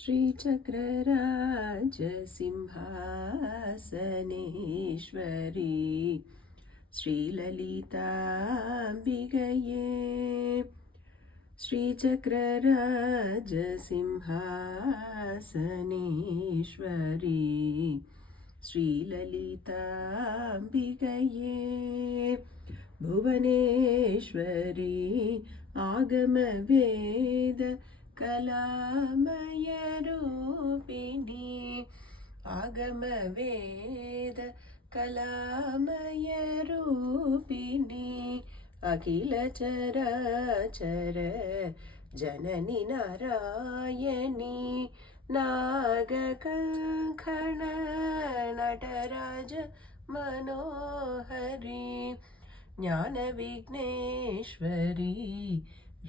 श्रीचक्रराजसिंहासनेश्वरी श्रीललिताम्बिकये श्रीचक्रराजसिंहासनेश्वरी श्रीललिताम्बिकये भुवनेश्वरी आगमवेद कलामयरूपिणी आगमवेद कलामयरूपिणी अखिलचराचर जननी नारायणी नागकङ्कण नटराज मनोहरी ज्ञानविघ्नेश्वरी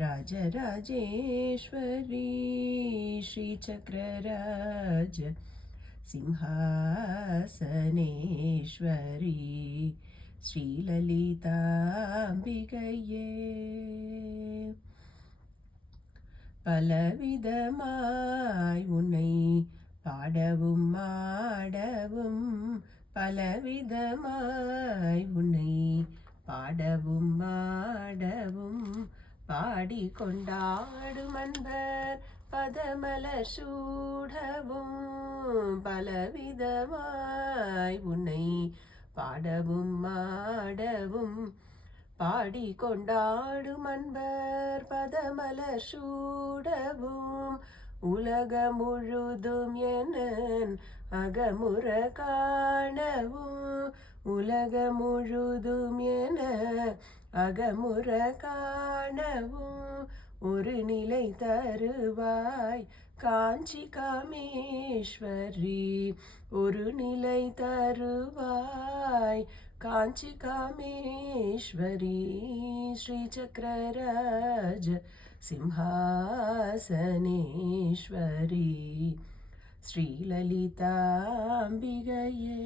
राजराजेश्वरी श्रीचक्रराज सिंहासनेश्वरी श्रीललिताम्बिकये பலவிதமாய் உன்னை பாடவும் ஆடவும் பலவிதமாய் உன்னை பாடவும் ஆடவும் பாடிக்கொண்டாடும் அன்பர் பதமலர் சூடவும் பலவிதமாய் உன்னை பாடவும் ஆடவும் பாடிக்கொண்டாடும் அன்பர் பதமலர் சூடவும் உலகம் முழுதும் என அகமுற காணவும் உலகம் முழுதும் என அகமுற காணவும் ஒரு நிலை தருவாய் காஞ்சி காமேஸ்வரி ஒரு நிலை தருவாய் காஞ்சி காமேஸ்வரி ஸ்ரீசக்கரராஜ சிம்ஹாசனேஸ்வரி ஸ்ரீலலிதாம்பிகையே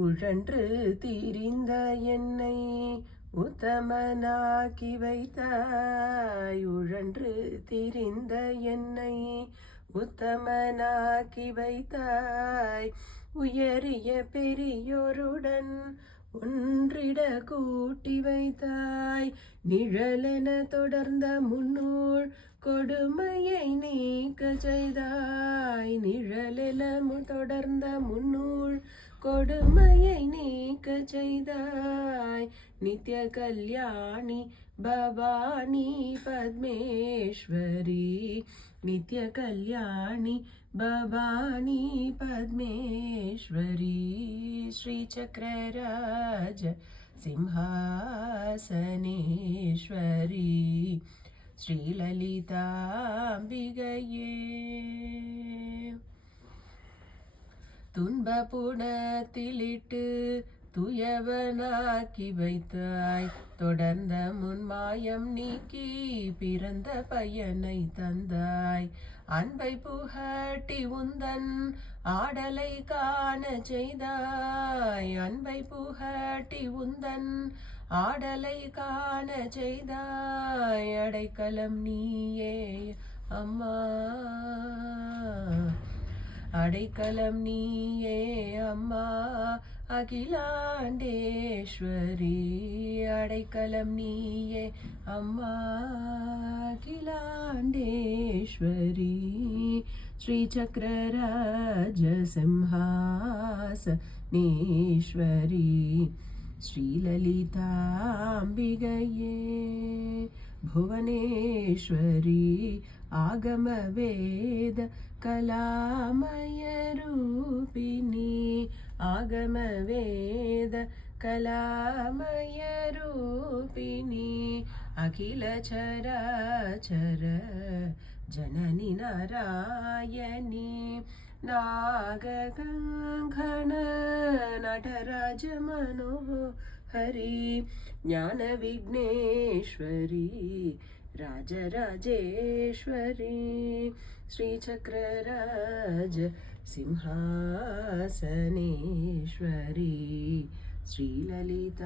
உழன்று திரிந்த என்னை உத்தமனாக்கி வைத்தாய் உழன்று திரிந்த என்னை உத்தமனாக்கி வைத்தாய் உயரிய பெரியோருடன் ஒன்றிட கூட்டி வைத்தாய் நிழலென தொடர்ந்த முன்னோள் கொடுமையை நீக்க செய்தாய் நிழலென தொடர்ந்த முன்னோள் கொடுமையை நீக்க செய்தாய் நித்ய கல்யாணி பவானி பத்மேஸ்வரி நித்ய கல்யாணி பவானி பத்மேஸ்வரி ஸ்ரீசக்கரராஜ சிம்ஹாசனேஸ்வரி ஸ்ரீலலிதாம்பிகையே துன்பப்புணத்திலிட்டு துயவனாக்கி வைத்தாய் தொடர்ந்த முன்மாயம் நீக்கி பிறந்த பையனை தந்தாய் அன்பை புகட்டி உந்தன் ஆடலை காண செய்தாய் அன்பை புகட்டி உந்தன் ஆடலை காண செய்தாய் அடைக்கலம் நீயே அம்மா அடைக்கலம் நீயே அம்மா அகிலாண்டேஸ்வரி அடைக்கலம் நீயே அம்மா அகிலாண்டேஸ்வரி ஸ்ரீசக்கரராஜ சிம்ஹாசனேஸ்வரி ஸ்ரீலலிதாம்பிகையே புவனேஸ்வரி ஆகமவேத கலாமயரூபிணி ஆகமவேத கலாமயரூபிணி அகிலச்சராச்சர ஜனனி நாராயணி நாககங்கண நடராஜ மனோஹரி ஞானவிக்னேஸ்வரி ராஜராஜேஸ்வரி ஸ்ரீசக்கரராஜ சிம்ஹாசனேஸ்வரி ஸ்ரீலலிதாம்பிகையே